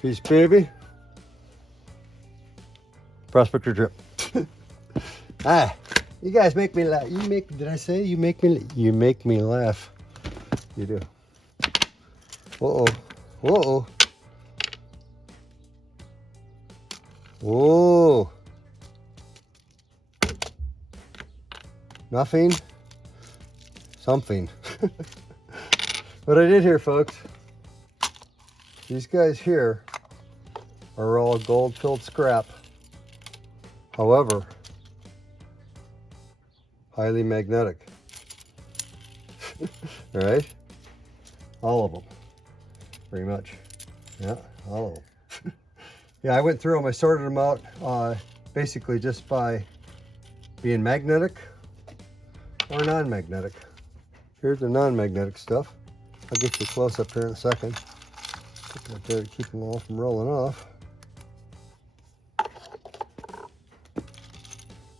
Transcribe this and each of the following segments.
Peace, baby. Prospector Tripp. Ah, you guys make me laugh. Did I say you make me laugh? You do. Uh-oh. Uh-oh. Whoa. Nothing. Something. What I did here, folks, these guys here are all gold-filled scrap. However, highly magnetic. All right? All of them. Pretty much. Yeah, all of them. Yeah, I went through them. I sorted them out basically just by being magnetic or non-magnetic. Here's the non-magnetic stuff. I'll get you a close-up here in a second. Put that there to keep them all from rolling off.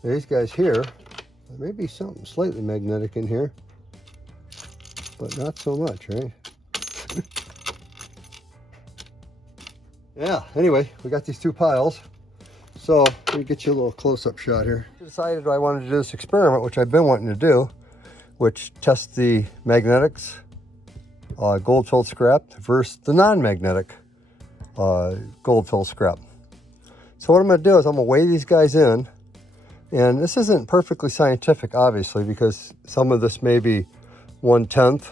These guys here, there may be something slightly magnetic in here, but not so much, right? Yeah, anyway, we got these two piles. So let me get you a little close-up shot here. I decided I wanted to do this experiment, which I've been wanting to do, which tests the magnetics, gold-filled scrap versus the non-magnetic gold-filled scrap. So what I'm going to do is I'm going to weigh these guys in, and this isn't perfectly scientific, obviously, because some of this may be 1/10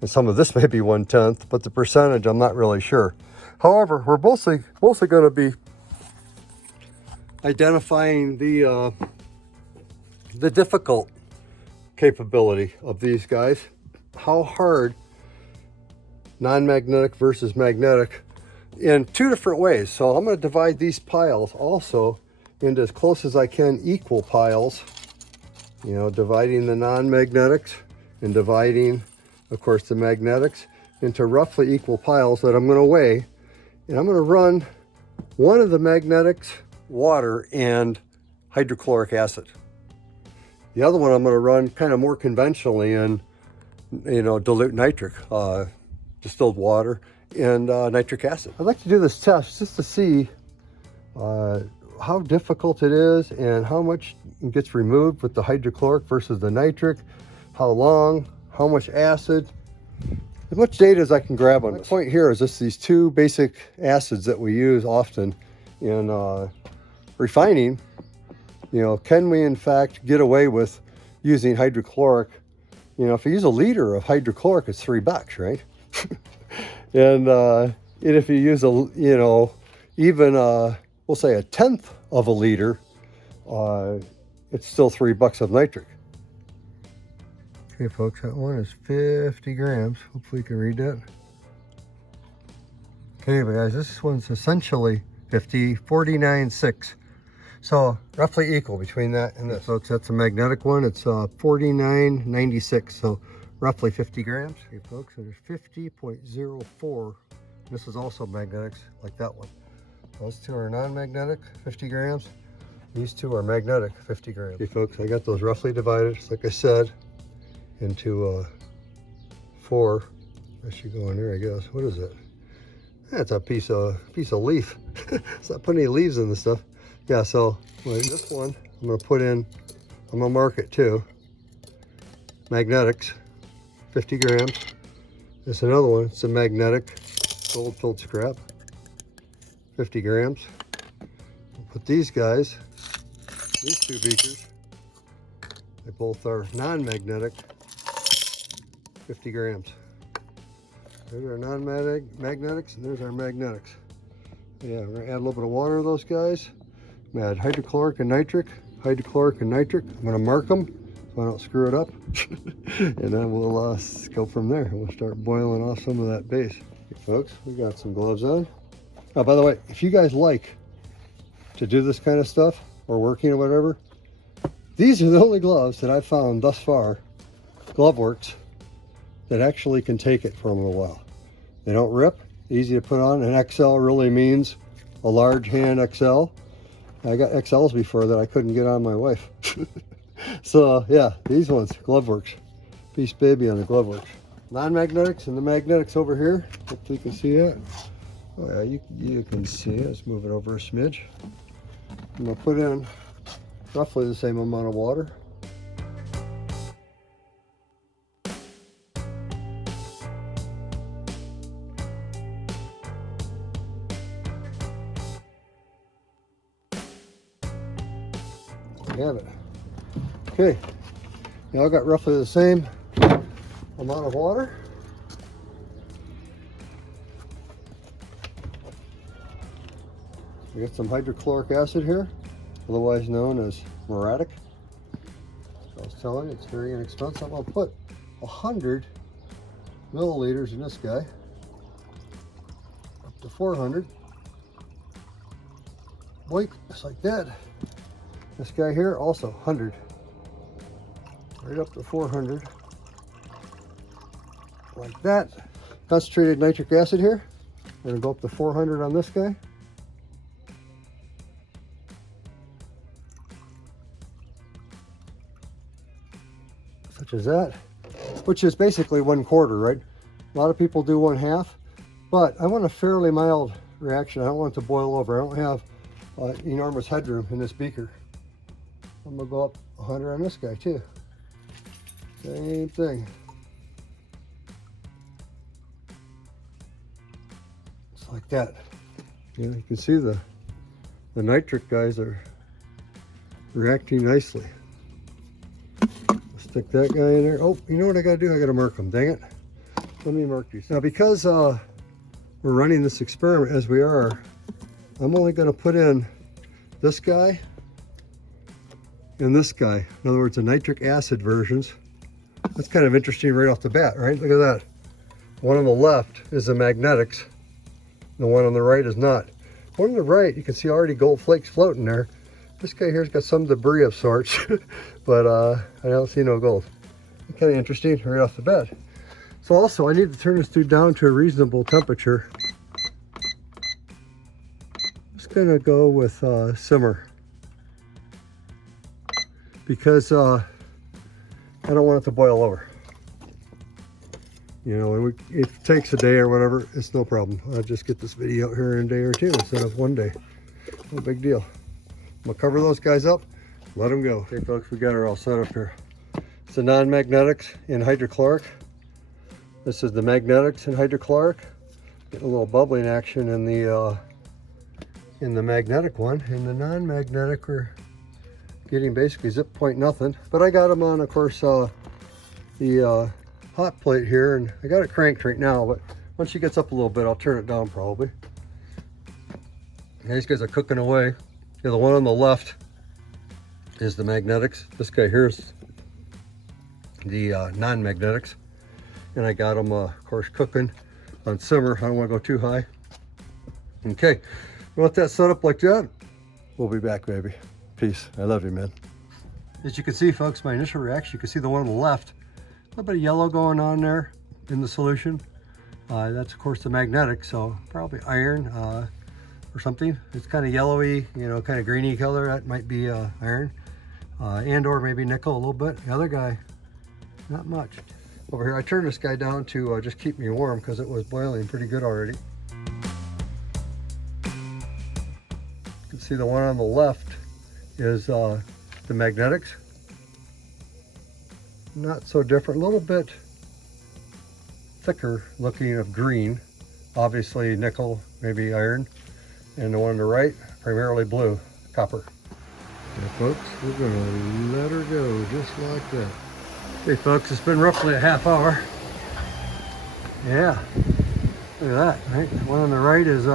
and some of this may be 1/10, but the percentage I'm not really sure. However, we're mostly going to be identifying the difficult capability of these guys, how hard non-magnetic versus magnetic in two different ways. So I'm going to divide these piles also into as close as I can equal piles, you know, dividing the non-magnetics and dividing, of course, the magnetics into roughly equal piles that I'm going to weigh. And I'm going to run one of the magnetics, water, and hydrochloric acid. The other one I'm going to run kind of more conventionally in, you know, dilute nitric, distilled water, and nitric acid. I'd like to do this test just to see how difficult it is and how much gets removed with the hydrochloric versus the nitric, how long, how much acid, as much data as I can grab on this. The point here is just these two basic acids that we use often in refining. You know, can we in fact get away with using hydrochloric? You know, if you use a liter of hydrochloric, it's $3, right? And if you use you know, even we'll say 1/10 of a liter, it's still $3 of nitric. Okay, folks, that one is 50 grams. Hopefully you can read that. Okay, but guys, this one's essentially 49.6. So roughly equal between that and this. Folks, that's a magnetic one. It's 49.96. So roughly 50 grams. Okay, folks, so there's 50.04. This is also magnetics, like that one. Those two are non-magnetic, 50 grams. These two are magnetic, 50 grams. Okay, folks, I got those roughly divided, like I said, into 4. That should go in there, I guess. What is it? That's a piece of leaf. It's not putting any leaves in this stuff. Yeah, so this one I'm gonna put in, I'm gonna mark it too. Magnetics, 50 grams. There's another one, it's a magnetic gold-filled scrap, 50 grams. I'll put these guys, these two beakers, they both are non-magnetic, 50 grams. There's our non-magnetics, and there's our magnetics. Yeah, we're gonna add a little bit of water to those guys. I'm gonna add hydrochloric and nitric. I'm gonna mark them so I don't screw it up. And then we'll go from there. We'll start boiling off some of that base. Okay, folks, we got some gloves on. Oh, by the way, if you guys like to do this kind of stuff or working or whatever, these are the only gloves that I've found thus far, GloveWorks, that actually can take it for a little while. They don't rip, easy to put on. An XL really means a large hand XL. I got XLs before that I couldn't get on my wife. So yeah, these ones, GloveWorks. Peace baby on the GloveWorks. Non-magnetics and the magnetics over here. Hopefully you can see that. Oh yeah, you can see. Let's move it over a smidge. I'm gonna put in roughly the same amount of water. Have it. Okay, now I've got roughly the same amount of water. We got some hydrochloric acid here, otherwise known as muriatic. I was telling you, it's very inexpensive. I'm going to put 100 milliliters in this guy, up to 400. Boink, just like that. This guy here, also 100. Right up to 400. Like that. Concentrated nitric acid here. I'm going to go up to 400 on this guy. Such as that. Which is basically 1/4, right? A lot of people do 1/2. But I want a fairly mild reaction. I don't want it to boil over. I don't have enormous headroom in this beaker. I'm going to go up 100 on this guy too. Same thing. Just like that. You can see the nitric guys are reacting nicely. Stick that guy in there. Oh, you know what I got to do? I got to mark them. Dang it. Let me mark these. Now, because we're running this experiment as we are, I'm only going to put in this guy and this guy. In other words, the nitric acid versions. That's kind of interesting right off the bat, right? Look at that. One on the left is the magnetics. The one on the right is not. One on the right, you can see already gold flakes floating there. This guy here's got some debris of sorts, but I don't see no gold. Kind of interesting right off the bat. So also, I need to turn this dude down to a reasonable temperature. Just gonna go with simmer, because I don't want it to boil over. You know, and if it takes a day or whatever, it's no problem. I'll just get this video out here in a day or two instead of one day. No big deal. I'm gonna cover those guys up, let them go. Okay folks, we got her all set up here. It's the non-magnetics in hydrochloric. This is the magnetics in hydrochloric. Getting a little bubbling action in the magnetic one. In the non-magnetic, we're getting basically zip point nothing. But I got them on, of course, the hot plate here, and I got it cranked right now, but once she gets up a little bit, I'll turn it down probably. And these guys are cooking away. Yeah, the one on the left is the magnetics. This guy here is the non-magnetics. And I got them, of course, cooking on simmer. I don't want to go too high. Okay, we want that set up like that. We'll be back, baby. Peace. I love you, man. As you can see, folks, my initial reaction, you can see the one on the left. A little bit of yellow going on there in the solution. That's, of course, the magnetic, so probably iron or something. It's kind of yellowy, you know, kind of greeny color. That might be iron, and or maybe nickel a little bit. The other guy, not much. Over here, I turned this guy down to just keep me warm because it was boiling pretty good already. You can see the one on the left is the magnetics. Not so different, a little bit thicker looking of green. Obviously nickel, maybe iron. And the one on the right, primarily blue, copper. Yeah, folks, we're gonna let her go just like that. Okay, folks, it's been roughly a half hour. Yeah, look at that, right? The one on the right is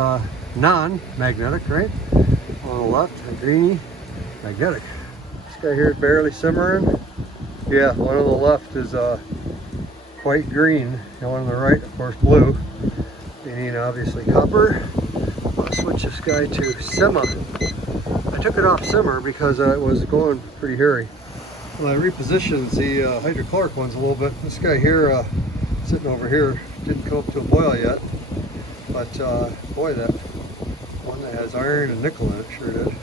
non-magnetic, right? On the left, a greeny, magnetic. This guy here is barely simmering. Yeah, one on the left is quite green, and one on the right, of course, blue. Meaning obviously copper. I'll switch this guy to simmer. I took it off simmer because it was going pretty hairy. Well, I repositioned the hydrochloric ones a little bit. This guy here, sitting over here, didn't come up to a boil yet. But boy, that one that has iron and nickel in it sure did.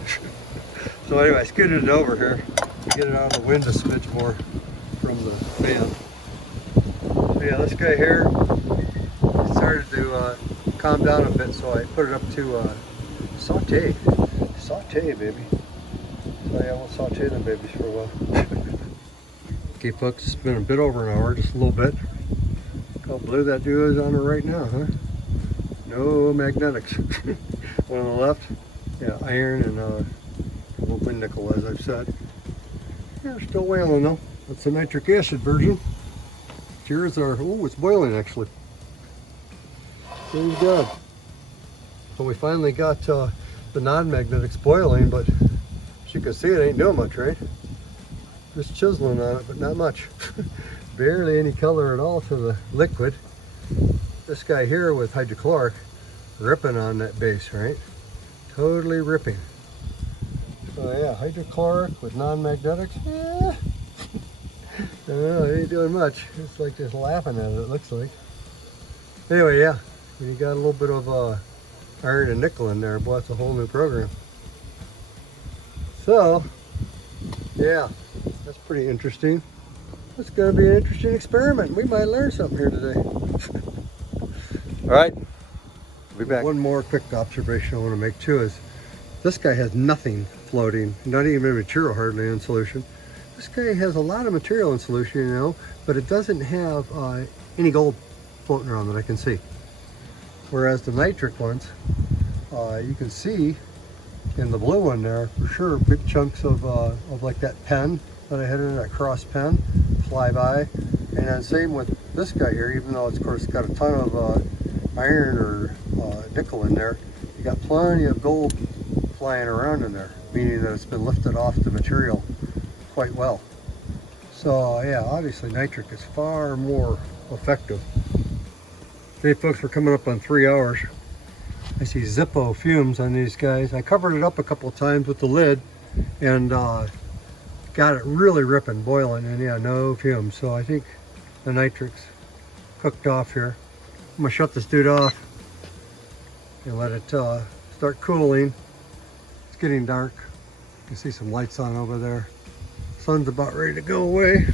So anyway, I scooted it over here to get it out of the wind a smidge more from the fan. So yeah, this guy here started to calmed down a bit, so I put it up to saute. Saute, baby. So yeah, we'll saute them babies for a while. Okay, folks, it's been a bit over an hour, just a little bit. Look how blue that dude is on it right now, huh? No magnetics. One on the left, yeah, iron and a little bit nickel, as I've said. Yeah, still whaling though. That's the nitric acid version. Cheers are, oh, it's boiling actually. Praise God. So we finally got the non-magnetics boiling, but as you can see, it ain't doing much, right? Just chiseling on it, but not much. Barely any color at all to the liquid. This guy here with hydrochloric ripping on that base, right? Totally ripping. So yeah, hydrochloric with non-magnetics, yeah. I don't know, it ain't doing much. It's like just laughing at it looks like. Anyway, yeah, when you got a little bit of iron and nickel in there, boy, it's a whole new program. So, yeah, that's pretty interesting. It's going to be an interesting experiment. We might learn something here today. All right, I'll be back. One more quick observation I want to make too is this guy has nothing floating, not even material hardly in solution. This guy has a lot of material in solution, you know, but it doesn't have any gold floating around that I can see. Whereas the nitric ones, you can see in the blue one there, for sure, big chunks of like that pen that I had in that cross pen fly by. And then same with this guy here, even though it's of course got a ton of iron or nickel in there, you got plenty of gold flying around in there, meaning that it's been lifted off the material quite well. So yeah, obviously nitric is far more effective. Hey folks, we're coming up on 3 hours. I see Zippo fumes on these guys. I covered it up a couple of times with the lid and got it really ripping, boiling, and yeah, no fumes. So I think the nitric's cooked off here. I'm gonna shut this dude off and let it start cooling. It's getting dark. You can see some lights on over there. Sun's about ready to go away.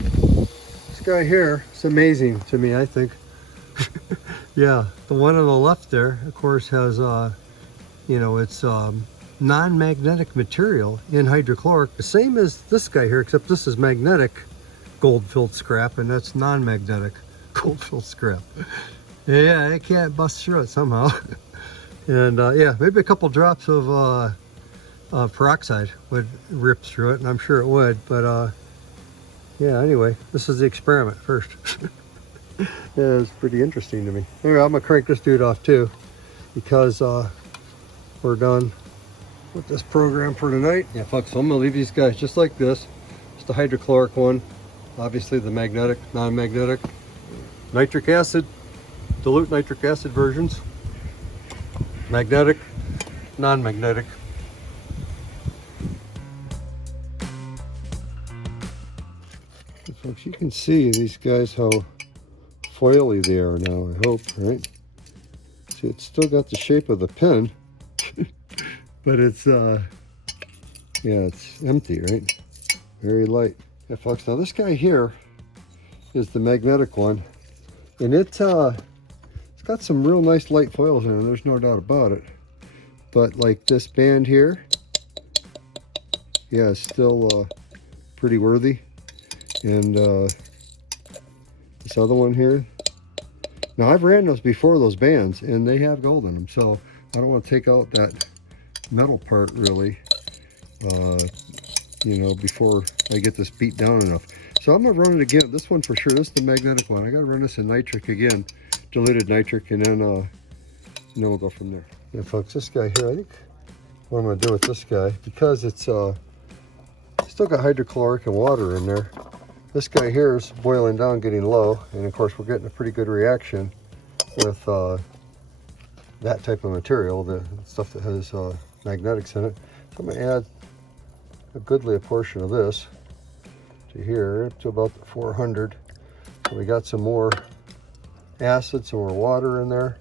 This guy here, it's amazing to me, I think. Yeah, the one on the left there, of course, has, you know, it's non-magnetic material in hydrochloric, the same as this guy here, except this is magnetic gold-filled scrap, and that's non-magnetic gold-filled scrap. Yeah, it can't bust through it somehow. And yeah, maybe a couple drops of peroxide would rip through it, and I'm sure it would, but yeah, anyway, this is the experiment first. Yeah, it's pretty interesting to me. Anyway, I'm gonna crank this dude off too, because we're done with this program for tonight. Yeah, folks, so I'm gonna leave these guys just like this. It's the hydrochloric one, obviously the magnetic, non-magnetic, nitric acid, dilute nitric acid versions, magnetic, non-magnetic. Folks, you can see these guys how foily they are now, I hope, right? See, it's still got the shape of the pen, but it's yeah, it's empty, right? Very light. Yeah, folks, now this guy here is the magnetic one, and it's got some real nice light foils in it, there's no doubt about it. But like this band here, yeah, it's still pretty worthy. And this other one here, now I've ran those before, those bands, and they have gold in them, so I don't want to take out that metal part really, you know, before I get this beat down enough. So I'm gonna run it again. This one for sure, this is the magnetic one. I gotta run this in nitric again, diluted nitric, and then we'll go from there. Yeah, folks, this guy here, I think what I'm gonna do with this guy, because it's still got hydrochloric and water in there. This guy here is boiling down, getting low, and of course we're getting a pretty good reaction with that type of material, the stuff that has magnetics in it. So I'm going to add a goodly portion of this to here, up to about 400. So we got some more acid, some more water in there,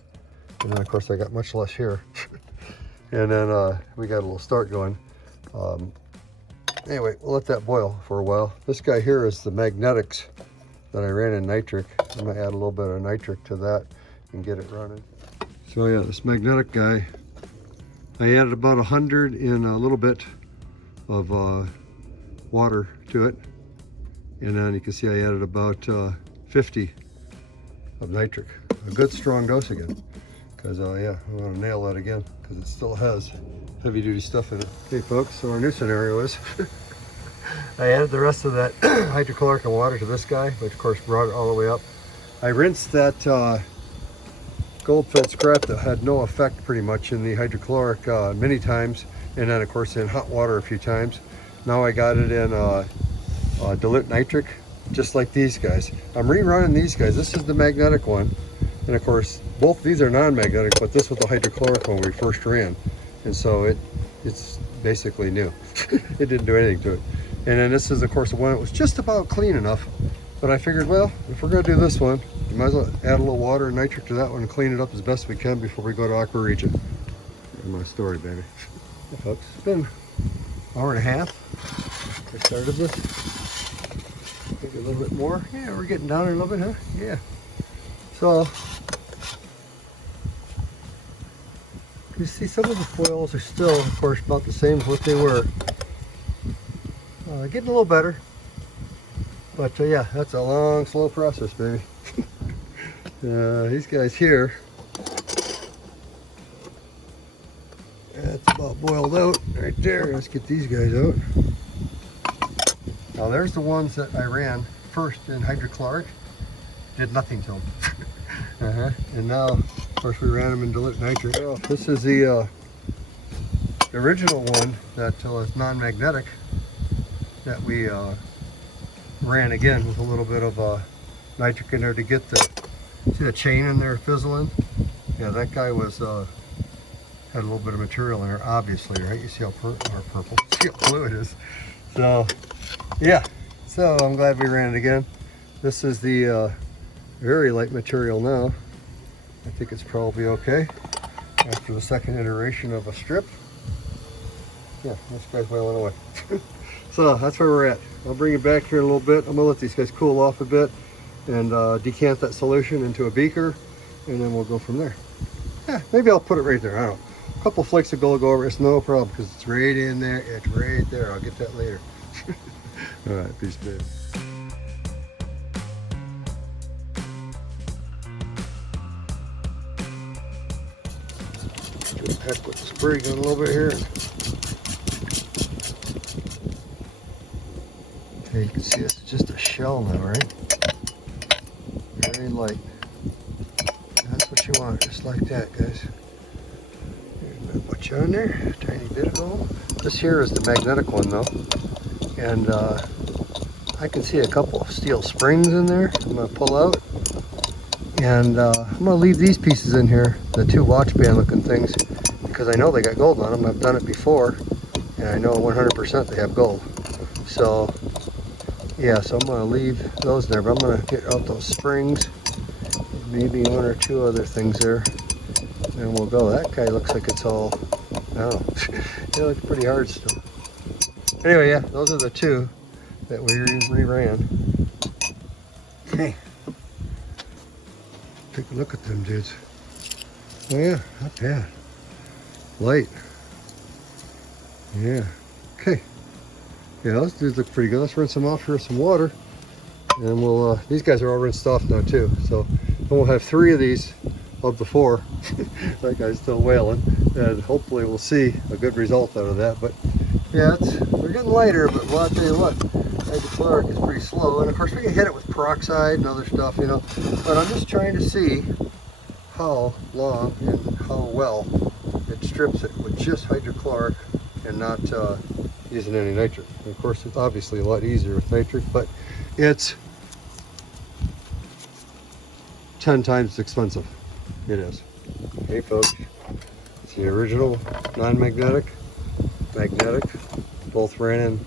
and then of course I got much less here. And then we got a little start going. Anyway, we'll let that boil for a while. This guy here is the magnetics that I ran in nitric. I'm gonna add a little bit of nitric to that and get it running. So So yeah, this magnetic guy, I added about 100 and a little bit of water to it. And then you can see I added about 50 of nitric. A good strong dose again. Because yeah, I want to nail that again because it still has heavy duty stuff in it. Okay folks, so our new scenario is I added the rest of that hydrochloric and water to this guy, which of course brought it all the way up. I rinsed that gold-filled scrap that had no effect pretty much in the hydrochloric many times, and then of course in hot water a few times. Now I got it in dilute nitric, just like these guys. I'm rerunning these guys. This is the magnetic one, and of course both these are non-magnetic, but this was the hydrochloric one we first ran, and so it's basically new. It didn't do anything to it. And then this is of course the one that was just about clean enough, but I figured, well, if we're going to do this one, you might as well add a little water and nitric to that one and clean it up as best we can before we go to Aqua Regia. Here's my story, baby. Yeah, folks, it's been an hour and a half. I started this. Maybe a little bit more. Yeah, we're getting down there a little bit, huh? Yeah. So, you see some of the foils are still, of course, about the same as what they were. Getting a little better. But yeah, that's a long, slow process, baby. These guys here, that's about boiled out right there. Let's get these guys out. Now there's the ones that I ran first in hydrochloric. Did nothing to them. And now, of course, we ran them in dilute nitric. Oh, this is the original one that was non-magnetic that we ran again with a little bit of nitric in there to get the, see the chain in there fizzling? Yeah, that guy was had a little bit of material in there, obviously, right? You see how purple, see how blue it is. So yeah, so I'm glad we ran it again. This is the very light material now. I think it's probably okay after the second iteration of a strip. Yeah, this guy's wailing away. So that's where we're at. I'll bring it back here in a little bit. I'm gonna let these guys cool off a bit and decant that solution into a beaker, and then we'll go from there. Yeah, maybe I'll put it right there. I don't know. A couple flakes of gold go over. It's no problem because it's right in there. It's right there. I'll get that later. All right, peace, babe. Just heck with the spray gun a little bit here. Okay, you can see it's just a shell now, right? Very light. That's what you want, just like that, guys. Put you on there, tiny bit of gold. This here is the magnetic one, though, and I can see a couple of steel springs in there. I'm gonna pull out, and I'm gonna leave these pieces in here, the two watch band looking things, because I know they got gold on them. I've done it before, and I know 100% they have gold. So yeah, so I'm gonna leave those there, but I'm gonna get out those springs, maybe one or two other things there, and we'll go. That guy looks like it's all, I don't know, it looks pretty hard still. Anyway, yeah, those are the two that we reran. Hey, take a look at them dudes. Oh yeah, not bad. Light. Yeah, okay. Yeah, those dudes look pretty good. Let's rinse them off here with some water, and we'll, these guys are all rinsed off now too, so we'll have 3 of these of the 4. That guy's still wailing, and hopefully we'll see a good result out of that. But yeah, they're getting lighter, but well, I'll tell you what, hydrochloric is pretty slow, and of course we can hit it with peroxide and other stuff, you know, but I'm just trying to see how long and how well it strips it with just hydrochloric and not using any nitric. And of course, it's obviously a lot easier with nitric, but it's 10 times as expensive. It is. Hey folks, it's the original non-magnetic, magnetic, both ran in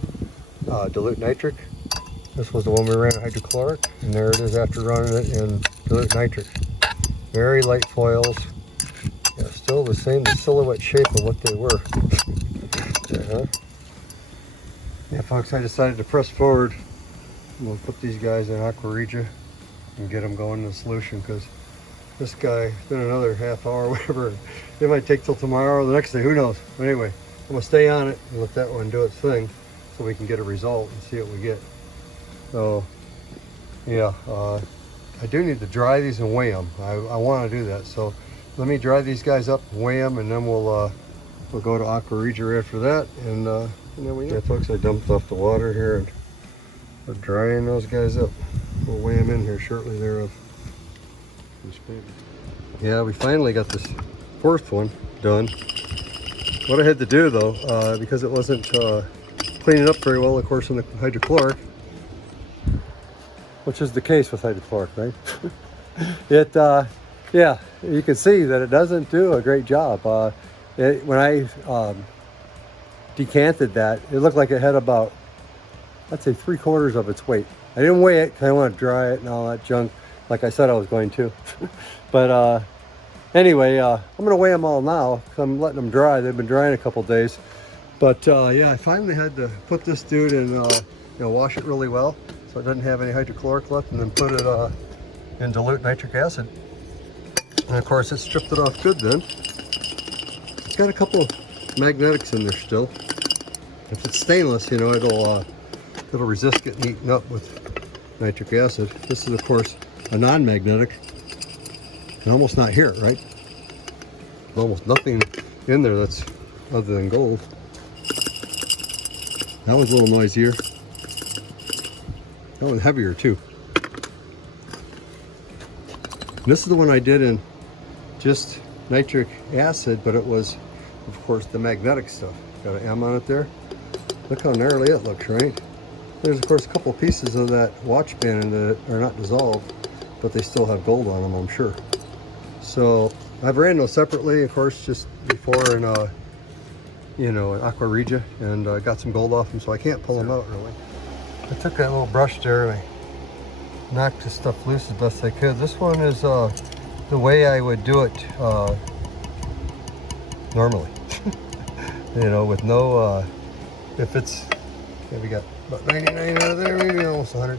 dilute nitric. This was the one we ran in hydrochloric, and there it is after running it in dilute nitric. Very light foils. Yeah, still the same, the silhouette shape of what they were. Yeah, folks, I decided to press forward. We'll put these guys in Aqua Regia and get them going in the solution, because this guy, it's been another half hour, whatever. It might take till tomorrow or the next day, who knows. But anyway, I'm gonna stay on it and let that one do its thing so we can get a result and see what we get. So yeah, I do need to dry these and weigh them. I want to do that. So let me dry these guys up, weigh them, and then we'll go to Aqua Regia after that. And then we, yeah, folks, I dumped off the water here and we're drying those guys up. We'll weigh them in here shortly thereof. Yeah, we finally got this fourth one done. What I had to do though, because it wasn't cleaning up very well, of course, in the hydrochloric, which is the case with hydrochloric, right? It, yeah, you can see that it doesn't do a great job. When I decanted that, it looked like it had about, I'd say 3/4 of its weight. I didn't weigh it because I want to dry it and all that junk, like I said I was going to. But anyway, I'm going to weigh them all now because I'm letting them dry. They've been drying a couple days. But yeah, I finally had to put this dude in, you know, wash it really well so it doesn't have any hydrochloric left, and then put it in dilute nitric acid. And of course, it stripped it off good then. It's got a couple magnetics in there still. If it's stainless, you know, it'll resist getting eaten up with nitric acid. This is, of course, a non-magnetic, and almost not here, right? There's almost nothing in there that's other than gold. That was a little noisier. That was heavier too. And this is the one I did in just nitric acid, but it was, of course, the magnetic stuff. Got an M on it there. Look how gnarly it looks, right? There's, of course, a couple pieces of that watch band in that are not dissolved, but they still have gold on them, I'm sure. So I've ran those separately, of course, just before in, you know, in Aqua Regia, and got some gold off them, so I can't pull them out really. I took that little brush there and I knocked this stuff loose as best I could. This one is the way I would do it normally. You know, with no, if it's, yeah, we got about 99 out of there, maybe almost 100.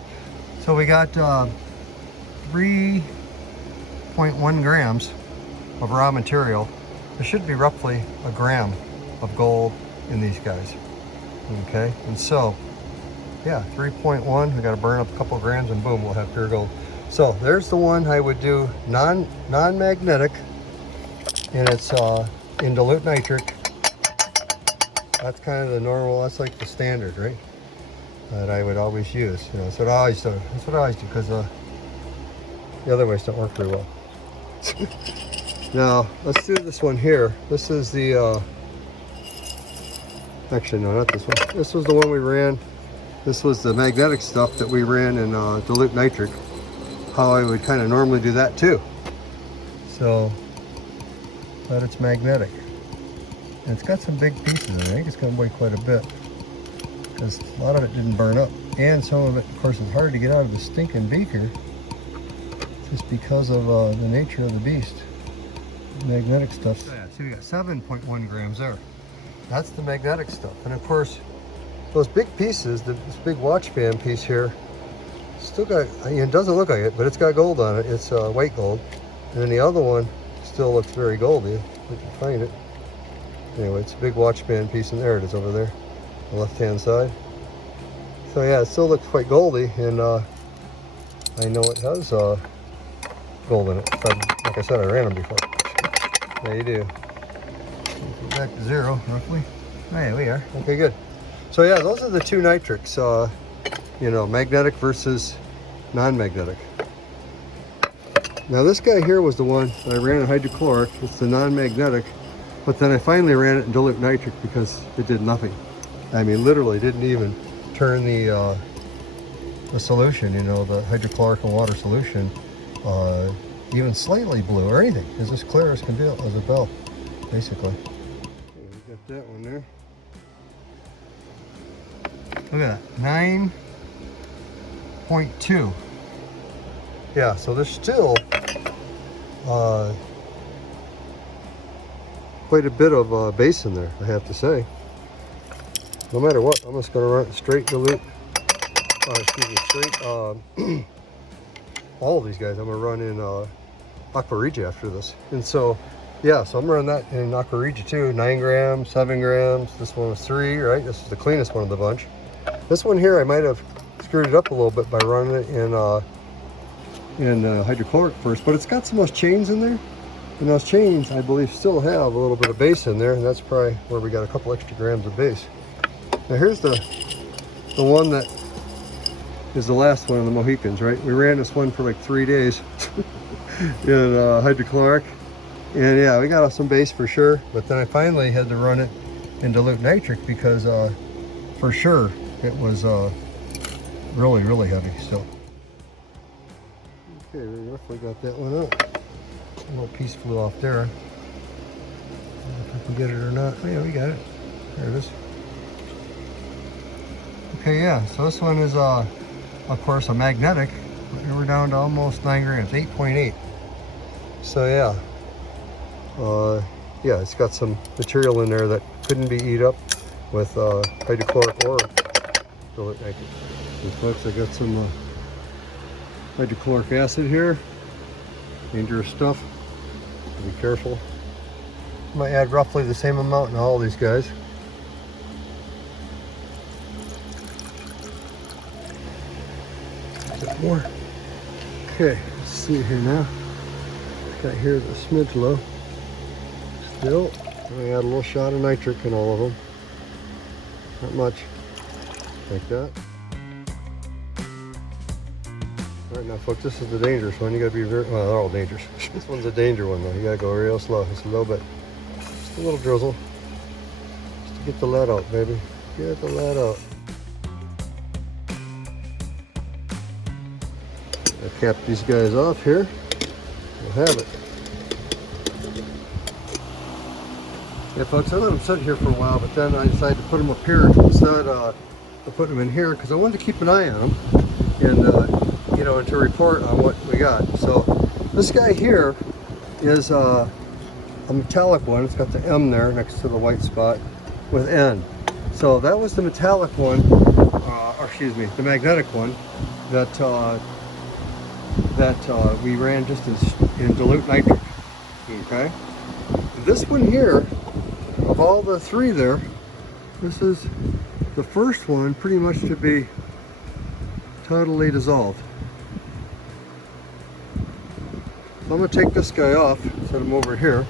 So we got 3.1 grams of raw material. There should be roughly a gram of gold in these guys. Okay, and so yeah, 3.1. We got to burn up a couple of grams and boom, we'll have pure gold. So there's the one I would do non-magnetic, and it's in dilute nitric. That's kind of the normal, that's like the standard, right? That I would always use. You know, that's what I always do. That's what I always do, because the other ways don't work very well. Now, let's do this one here. This is the, actually no, not this one. This was the one we ran. This was the magnetic stuff that we ran in dilute nitric. How I would kind of normally do that too. So, but it's magnetic. And it's got some big pieces in it. I think it's going to weigh quite a bit, because a lot of it didn't burn up. And some of it, of course, is hard to get out of the stinking beaker, just because of the nature of the beast. Magnetic stuff. So, yeah, so you got 7.1 grams there. That's the magnetic stuff. And of course, those big pieces, this big watch band piece here, still got, it doesn't look like it, but it's got gold on it. It's white gold. And then the other one still looks very goldy, if you can find it. Anyway, it's a big watch band piece, and there it is over there, the left-hand side. So yeah, it still looks quite goldy, and I know it has gold in it. Like I said, I ran them before. Yeah, you do. Back to zero, roughly. Oh, yeah, we are. Okay, good. So yeah, those are the two nitrics, you know, magnetic versus non-magnetic. Now this guy here was the one that I ran in hydrochloric. It's the non-magnetic, but then I finally ran it in dilute nitric because it did nothing. I mean, literally didn't even turn the solution, you know, the hydrochloric and water solution, even slightly blue or anything. It's as clear as can be, as a bell, basically. We got that one there. Look at that, 9.2. Yeah, so there's still quite a bit of base in there, I have to say. No matter what, I'm just going to run straight dilute. Excuse me, straight. All of these guys, I'm going to run in aqua regia after this. And so, yeah, so I'm running that in aqua regia too. 9 grams, 7 grams. This one was 3, right? This is the cleanest one of the bunch. This one here, I might have screwed it up a little bit by running it in hydrochloric first, but it's got some of those chains in there. And those chains, I believe, still have a little bit of base in there, and that's probably where we got a couple extra grams of base. Now here's the one that is the last one of the Mohicans, right? We ran this one for like 3 days in hydrochloric, and yeah, we got some base for sure, but then I finally had to run it in dilute nitric because for sure it was really, really heavy still. Okay, we roughly got that one up. A little piece flew off there. I don't know if I can get it or not. Oh, yeah, we got it. There it is. Okay, yeah, so this one is, of course, a magnetic. We're down to almost 9 grams, 8.8. So, yeah. Yeah, it's got some material in there that couldn't be eat up with hydrochloric or dilute nitric. And folks, I got some hydrochloric acid here. Dangerous stuff. Be careful. Might add roughly the same amount in all these guys. A bit more. Okay, let's see here now. Got here the smidge low. Still, I'm gonna add a little shot of nitric in all of them. Not much. Like that. Alright, now folks, this is the dangerous one. You gotta be very, well, they're all dangerous. This one's a danger one though. You gotta go real slow. Just a little bit. Just a little drizzle. Just to get the lead out, baby. Get the lead out. I cap these guys off here. We'll have it. Yeah, folks, I let them sit here for a while, but then I decided to put them up here instead of putting them in here because I wanted to keep an eye on them and, you know, and to report on what we got. So this guy here is a metallic one. It's got the M there next to the white spot with N. So that was the metallic one, or excuse me, the magnetic one that we ran just in dilute nitric. Okay. This one here, of all the three there, this is the first one pretty much to be totally dissolved. So I'm going to take this guy off, set him over here.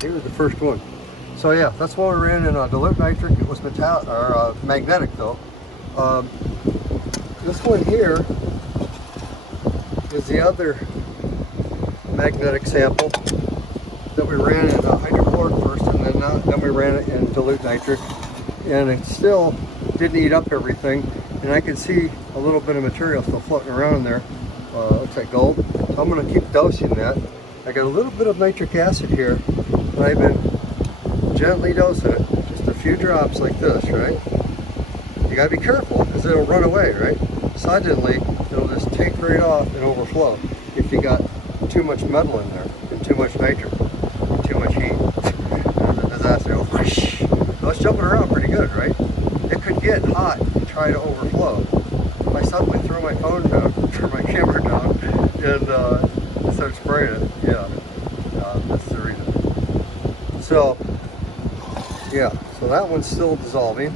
He was the first one. So yeah, that's why we ran in dilute nitric. It was magnetic though. This one here is the other magnetic sample that we ran in hydrochloric first, and then we ran it in dilute nitric, and it still didn't eat up everything, and I can see a little bit of material still floating around in there. Looks like gold. So I'm going to keep dosing that. I got a little bit of nitric acid here, and I've been gently dosing it, just a few drops like this, right? You got to be careful because it'll run away, right? Suddenly it'll just take right off and overflow if you got too much metal in there and too much nitric and too much heat. There's a disaster. Whoosh. So it's jumping around pretty good, right? It could get hot and try to overflow. If I suddenly throw my phone down, throw my camera down, and start spraying it, yeah, that's the reason. So, yeah, so that one's still dissolving.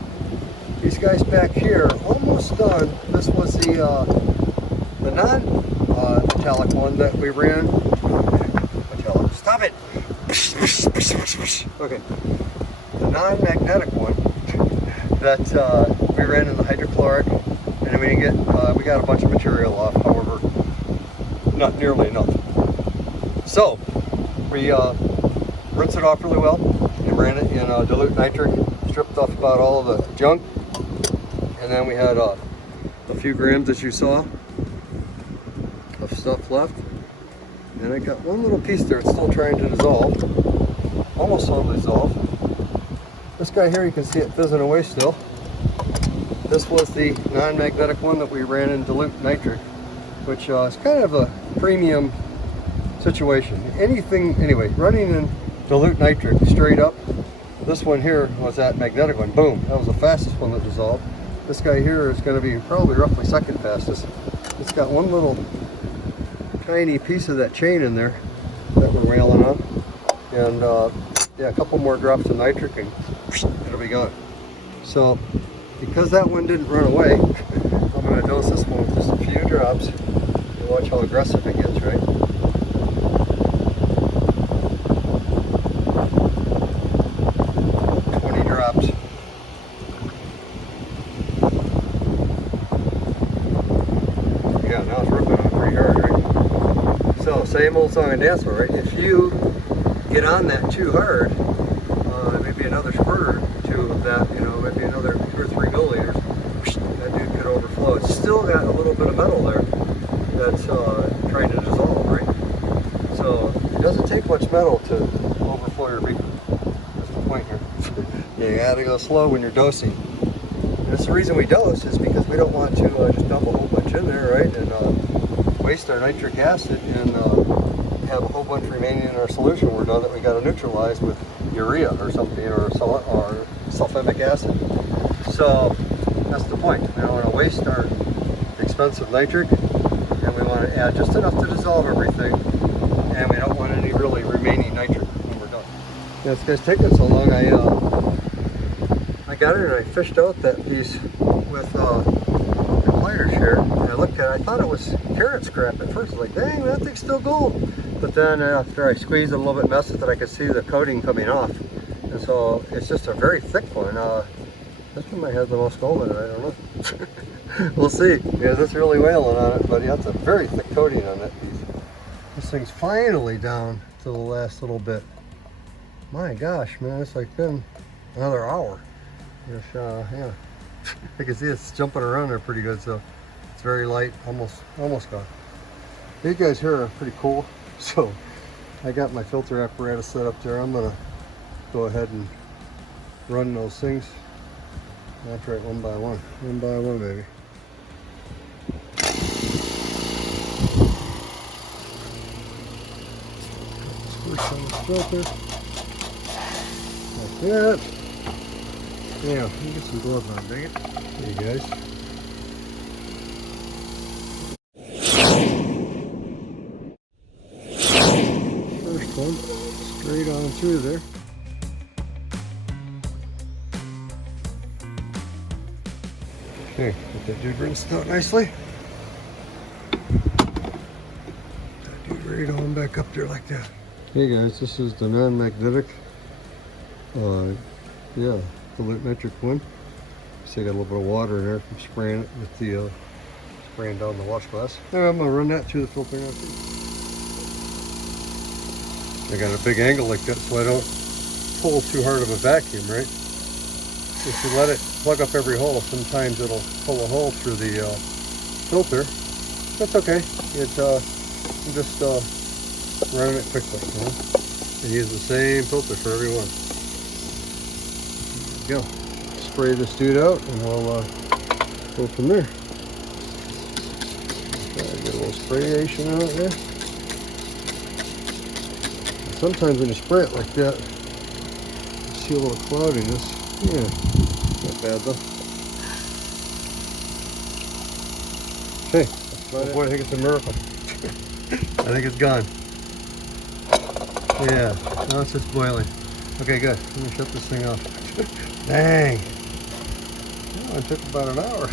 These guys back here, almost done. This was the non-metallic one that we ran. Metallic, stop it! Okay, the non-magnetic one that we ran in the hydrochloric, and we got a bunch of material off. However, not nearly enough. So we rinsed it off really well and ran it in dilute nitric, stripped off about all of the junk. And then we had a few grams, as you saw, of stuff left. And I got one little piece there. It's still trying to dissolve. Almost totally dissolved. This guy here, you can see it fizzing away still. This was the non-magnetic one that we ran in dilute nitric, which is kind of a premium situation. Anyway, running in dilute nitric straight up. This one here was that magnetic one. Boom, that was the fastest one that dissolved. This guy here is going to be probably roughly second fastest. It's got one little tiny piece of that chain in there that we're whaling on. And yeah, a couple more drops of nitric and it'll be gone. So because that one didn't run away, I'm going to dose this one with just a few drops and watch how aggressive it gets, right? Same old song and dance, right? If you get on that too hard, maybe another squirt or two of that, you know, maybe another 2 or 3 milliliters, that dude could overflow. It's still got a little bit of metal there that's trying to dissolve, right? So it doesn't take much metal to overflow your beaker. That's the point here. You gotta go slow when you're dosing. And that's the reason we dose, is because we don't want to just dump a whole bunch in there, right? And waste our nitric acid and have a whole bunch remaining in our solution we're done that we got to neutralize with urea or something, or sulfamic acid. So that's the point. We don't want to waste our expensive nitric, and we want to add just enough to dissolve everything, and we don't want any really remaining nitric when we're done. Yeah, this guy's taking so long. I got it and I fished out that piece with pliers here, and I looked at it, I thought it was carrot scrap at first. I was like, dang, that thing's still gold. But then after I squeezed it a little bit, messed with it, I could see the coating coming off. And so it's just a very thick one. This one might have the most gold in it, I don't know. We'll see. Yeah, it's really whaling on it, but yeah, it's a very thick coating on that piece. This thing's finally down to the last little bit. My gosh, man, it's like been another hour. Just, yeah. I can see it's jumping around there pretty good, so it's very light, almost gone. You guys here are pretty cool. So I got my filter apparatus set up there. I'm gonna go ahead and run those things. That's right, one by one, baby. First on the filter, like that. Yeah, let me get some gloves on, dang it. There you guys. First one, straight on through there. Okay, get that dude rinsed out nicely. That dude right on back up there like that. Hey guys, this is the non-magnetic, yeah, dilute nitric one. See, I got a little bit of water in there from spraying it with the, spraying down the wash glass. Now I'm gonna run that through the filter now too. I got a big angle like that so I don't pull too hard of a vacuum, right? If you let it plug up every hole, sometimes it'll pull a hole through the filter. That's okay. It's I'm just running it quickly, you know? I use the same filter for every one. There we go. Spray this dude out and we'll go from there. Get a little sprayation out there. Sometimes when you spray it like that, you see a little cloudiness. Yeah, not bad though. Okay, oh boy, I think it's a miracle. I think it's gone. Yeah, now it's just boiling. Okay, good. Let me shut this thing off. Dang. Oh, it took about an hour.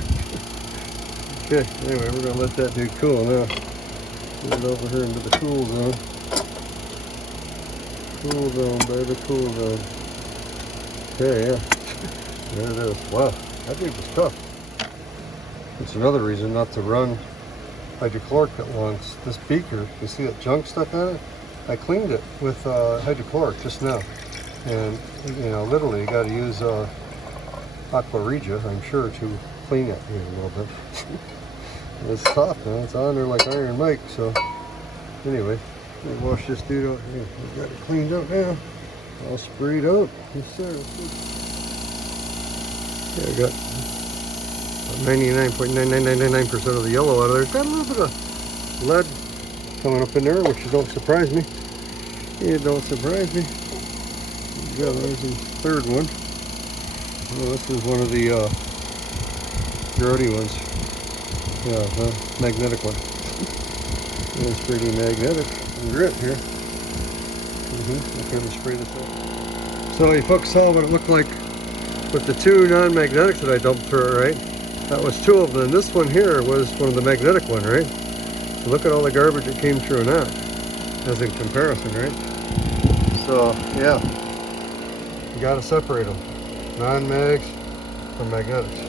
Okay, anyway, we're going to let that dude cool now. Get it over here into the cool zone. Cool zone, baby, cool zone. Okay, yeah. There it is. Wow, that dude was tough. It's another reason not to run hydrochloric at once. This beaker, you see that junk stuck on it? I cleaned it with hydrochloric just now. And, you know, literally you got to use aqua regia, I'm sure, to clean it here a little bit. It's tough, man. It's on there like Iron Mike, so anyway. Let me wash this dude out here. We've got it cleaned out now. All sprayed out. Yes, sir. Yeah, I got 99.99999% of the yellow out of there. It's got a little bit of lead coming up in there, which don't surprise me. It don't surprise me. Yeah, there's the third one. Oh, this is one of the grody ones. Yeah, the magnetic one. It's pretty magnetic and grit here. I'll kind of spray this out. So you folks saw what it looked like with the two non-magnetics that I dumped through it, right? That was two of them. This one here was one of the magnetic one, right? So look at all the garbage that came through in that as in comparison, right? So yeah, you gotta separate them. Non-mags from magnetics.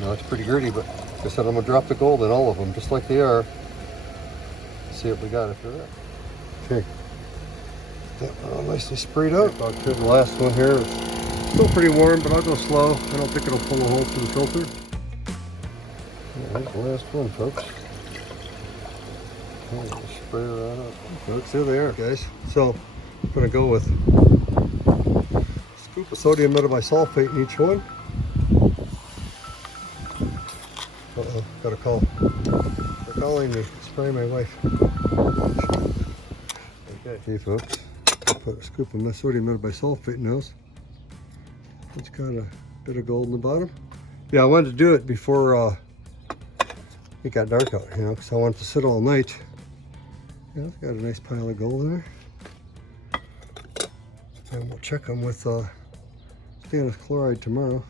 Now it's pretty gritty, but like I said, I'm gonna drop the gold in all of them just like they are. See what we got after that. Okay. That one all nicely sprayed out. About good. The last one here is still pretty warm, but I'll go slow. I don't think it'll pull a hole through the filter. Alright, the last one, folks. I'll spray that up. Folks, there they are, guys. So I'm gonna go with a scoop of sodium metabisulfate in each one. Uh-oh, got a call. They're calling me. Spray my wife. Okay, folks. Put a scoop of sodium metabisulfate in those. It's got a bit of gold in the bottom. Yeah, I wanted to do it before it got dark out, you know, because I want it to sit all night. Yeah, it's got a nice pile of gold in there. And we'll check them with stannous chloride tomorrow.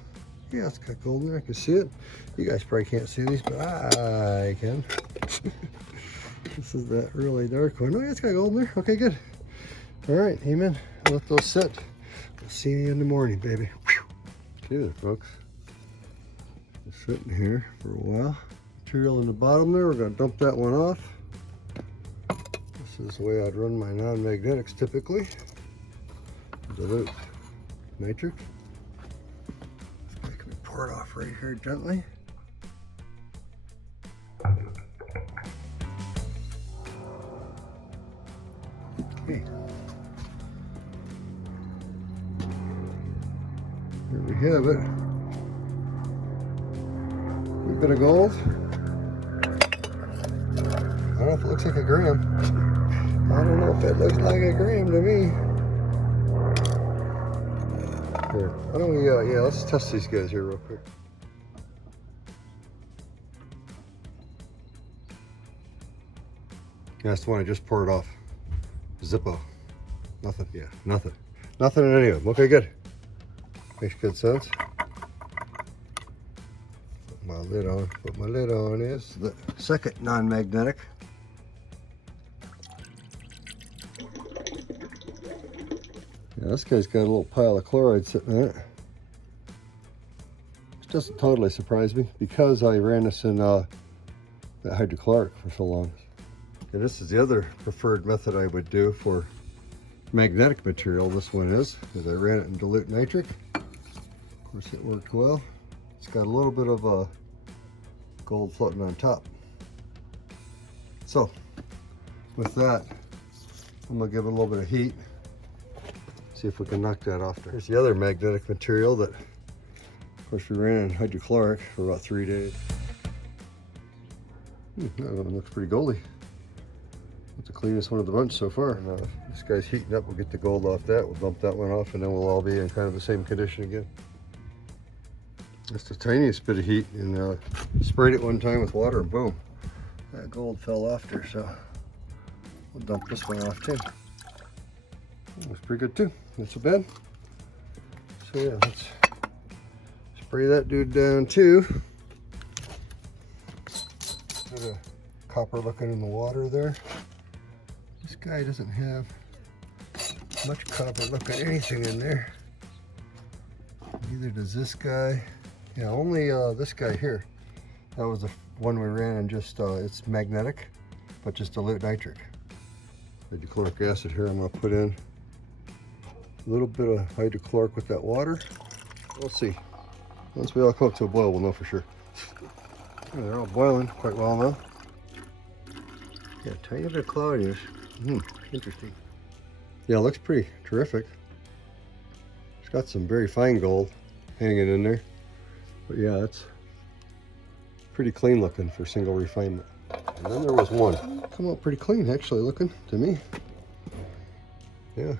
Yeah, it's got gold in there. I can see it. You guys probably can't see these, but I can. This is that really dark one. Oh, yeah, it's got gold in there. Okay, good. All right, amen. I'll let those sit. We'll see you in the morning, baby. Okay, there, folks. It's sitting here for a while. Material in the bottom there. We're going to dump that one off. This is the way I'd run my non-magnetics typically. Dilute nitric. Can we pour it off right here gently? Okay. There we have it. A bit of gold. I don't know if it looks like a gram. I don't know if it looks like a gram to me. Here, why don't we, yeah, let's test these guys here real quick. That's the one I just poured off. Zippo. Nothing, yeah, nothing. Nothing in any of them. Okay, good. Makes good sense. Put my lid on. Put my lid on is the second non-magnetic. Yeah, this guy's got a little pile of chloride sitting in it. Which doesn't totally surprise me because I ran this in that hydrochloric for so long. Okay, this is the other preferred method I would do for magnetic material. This one is I ran it in dilute nitric. Of course, it worked well. It's got a little bit of gold floating on top. So, with that, I'm gonna give it a little bit of heat. See if we can knock that off there. Here's the other magnetic material that, of course, we ran in hydrochloric for about 3 days. That one looks pretty goldy. It's the cleanest one of the bunch so far. And, this guy's heating up. We'll get the gold off that. We'll dump that one off, and then we'll all be in kind of the same condition again. Just the tiniest bit of heat, and sprayed it one time with water, and boom, that gold fell off there. So we'll dump this one off too. Looks pretty good too. Not so bad. So yeah, let's spray that dude down too. Bit of copper looking in the water there. This guy doesn't have much copper looking anything in there. Neither does this guy. Yeah, only this guy here. That was the one we ran in just, it's magnetic, but just dilute nitric. Hydrochloric acid here I'm going to put in. A little bit of hydrochloric with that water. We'll see. Once we all come up to a boil, we'll know for sure. Yeah, they're all boiling quite well now. Yeah, tiny bit of cloudiness. Interesting. Yeah, it looks pretty terrific. It's got some very fine gold hanging in there. But yeah, it's pretty clean looking for single refinement. And then there was one. Come out pretty clean actually looking to me. Yeah.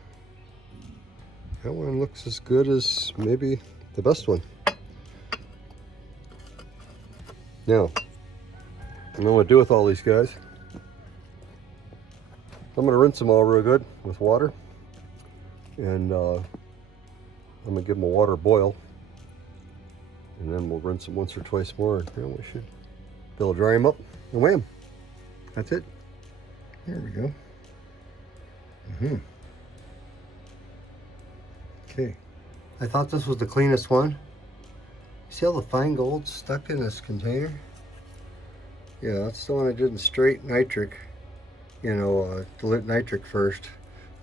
That one looks as good as maybe the best one. Now, And then what to do with all these guys, I'm going to rinse them all real good with water, and I'm going to give them a water boil, and then we'll rinse them once or twice more, and we should be able to dry them up and weigh them. That's it. There we go. Okay, I thought this was the cleanest one. See all the fine gold stuck in this container? Yeah, that's the one I did in straight nitric, you know, dilute nitric first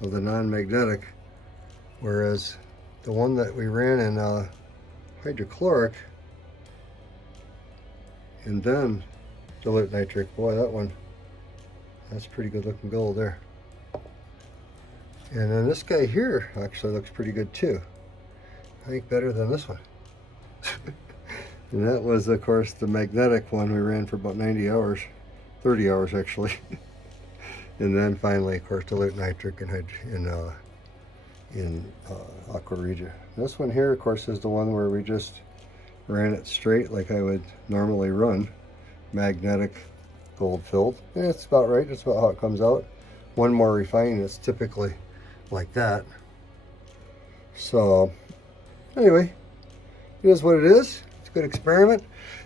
of the non-magnetic, whereas the one that we ran in hydrochloric and then dilute nitric, boy, that one, that's pretty good looking gold there. And then this guy here actually looks pretty good too. I think better than this one. And that was, of course, the magnetic one we ran for about 90 hours, 30 hours actually. And then finally, of course, dilute nitric in aqua regia. This one here, of course, is the one where we just ran it straight like I would normally run, magnetic gold filled. And it's about right, that's about how it comes out. One more refining, it's typically like that. So anyway, it is what it is. It's a good experiment.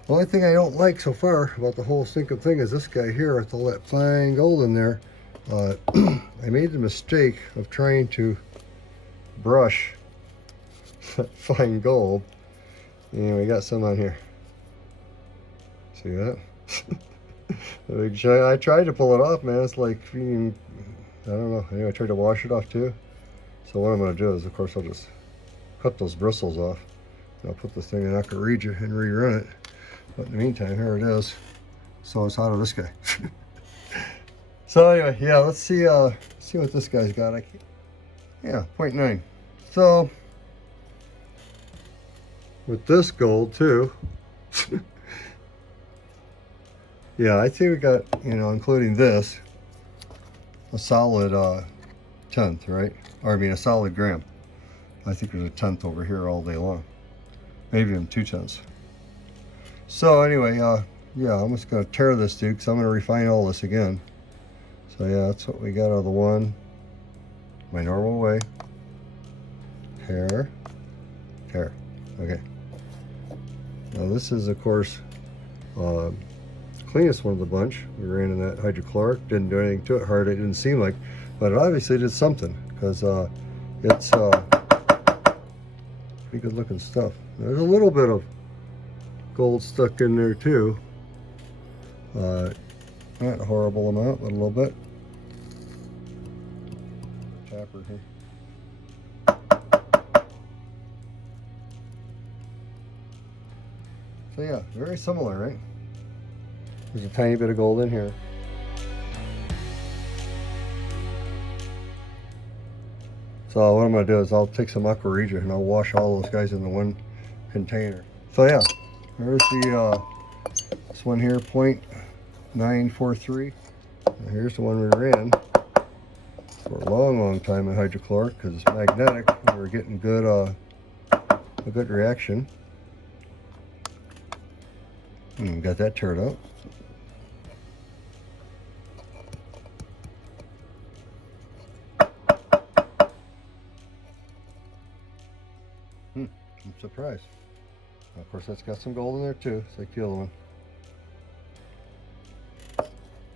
The only thing I don't like so far about the whole stinking thing is this guy here with all that fine gold in there. I made the mistake of trying to brush fine gold. And we got some on here. See that? I tried to pull it off, man. It's like, I don't know. Anyway, I tried to wash it off too. So what I'm going to do is, of course, I'll just cut those bristles off. And I'll put this thing in aqua regia and rerun it. But in the meantime, here it is. So it's out of this guy. So anyway, yeah, let's see what this guy's got. Yeah, 0.9. So with this gold too, yeah, I think we got, you know, including this, a solid tenth, right? Or I mean a solid gram. I think there's a tenth over here all day long. Maybe even 2/10. So anyway, yeah, I'm just gonna tear this dude because I'm gonna refine all this again. So yeah, that's what we got out of the one. My normal way. Tear. Tear. Okay. Now this is, of course, cleanest one of the bunch. We ran in that hydrochloric, didn't do anything to it hard, it didn't seem like, but it obviously did something, because it's pretty good looking stuff. There's a little bit of gold stuck in there too. Not a horrible amount, but a little bit. Tapper here. So yeah, very similar, right? There's a tiny bit of gold in here. So what I'm going to do is I'll take some aqua regia and I'll wash all those guys into one container. So yeah, there's the this one here, 0.943. Here's the one we ran for a long time in hydrochloric because it's magnetic. We were getting good a good reaction. Got that turned out. I'm surprised. Of course, that's got some gold in there too. It's like the other one.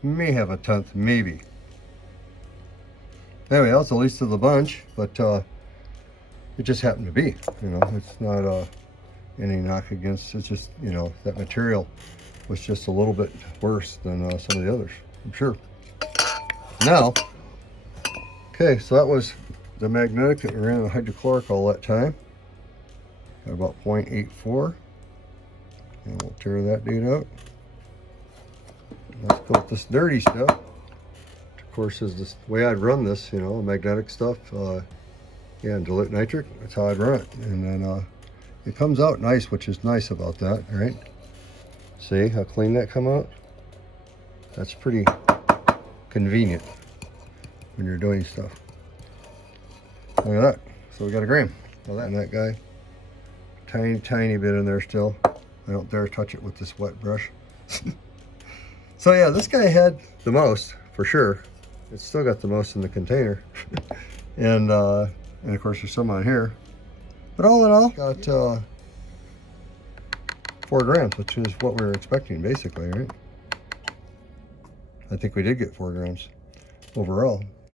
May have a tenth, maybe. Anyway, that's the least of the bunch, but it just happened to be. You know, it's not any knock against. It's just, you know, that material was just a little bit worse than some of the others, I'm sure. Now, okay, so that was the magnetic that we ran in hydrochloric all that time. Got about 0.84, and we'll tear that dude out. Let's go with this dirty stuff. Of course, is this way I'd run this, you know, magnetic stuff. Yeah, and dilute nitric, that's how I'd run it. And then it comes out nice, which is nice about that, all right? See how clean that come out? That's pretty convenient when you're doing stuff. Look at that. So we got a gram. Well, that and that guy. Tiny bit in there still. I don't dare touch it with this wet brush. So yeah, this guy had the most, for sure. It's still got the most in the container. And of course there's some on here. But all in all, got 4 grams, which is what we were expecting basically, right? I think we did get 4 grams overall.